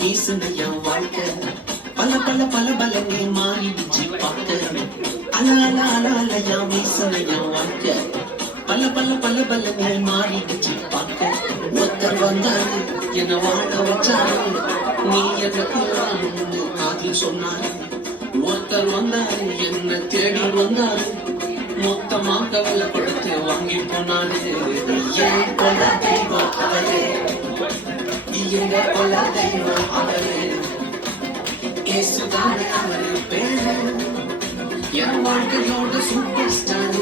வீசுனையா வாழ்க்கை பல பல பல பலனே மாறிடுச்சு பார்க்க. அலையா வீசுனையா வாழ்க்கை பல பல பல பலனே மாறிடுச்சு பார்க்க. ஒருத்தர் வந்தாரு என்ன வாழ வச்சாரு, நீ எனக்கு காதில் சொன்னாரு. ஒருத்தர் வந்தாரு என்ன தேடி வந்தாரு, மொத்தமாக கவலை கொடுத்து வாங்கி போனாரு. ஏன் கொள்ள தெய்வம் அவரே, எங்க கொள்ள தெய்வம் அவரே, இயேசுதானே அவரு பேரு, என் வாழ்க்கையோட சூப்பர் ஸ்டார்.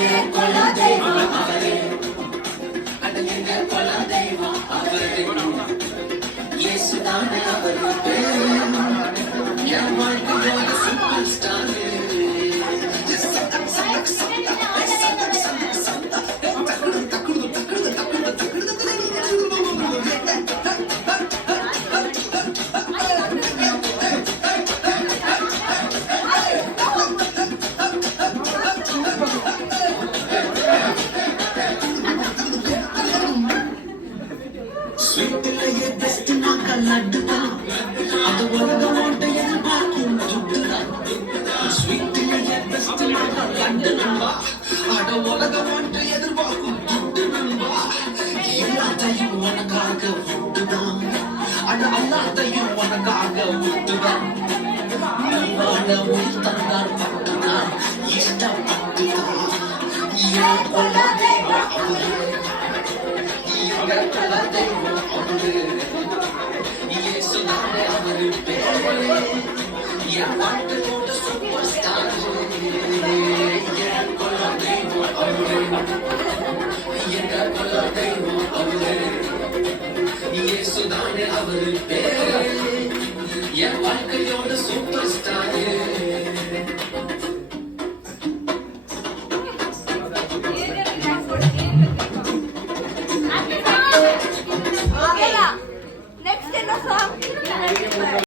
என் கொள்ள தெய்வம் அவரே, எங்க கொள்ள தெய்வம் அவரே, இயேசுதானே அவரு பேரு, என் வாழ்க்கையோட சூப்பர் ஸ்டார். ஸ்வீட்டிலேயே பெஸ்ட் நாக்க லட்டுதான், அது உலகம் ஓட்ட எதிர்பார்க்கும் துட்டுதான். ஸ்வீட்டிலேயே பெஸ்ட் நாக்க லட்டு நண்பா, அட உலகம் ஓட்ட எதிர்பார்க்கும் துட்டு நண்பா. எல்லாத்தையும் உனக்காக விட்டுதான், அட எல்லாத்தையும் உனக்காக விட்டுதான். நீ வாழ உயிர் தந்தார் பட்டுதான், இஷ்டப்பட்டுதான். ஏன் கொள்ளாதே தெய்வம் அவரு, இயேசுதானே அவரு பேரு, என் வாழ்க்கையோட சூப்பர் ஸ்டார். என் கொள்ள தெய்வம் அவரு, எங்க கொள்ள தெய்வம் அவரு, இயேசுதானே அவரு பேரு, என் வாழ்க்கையோட சூப்பர் ஸ்டார்.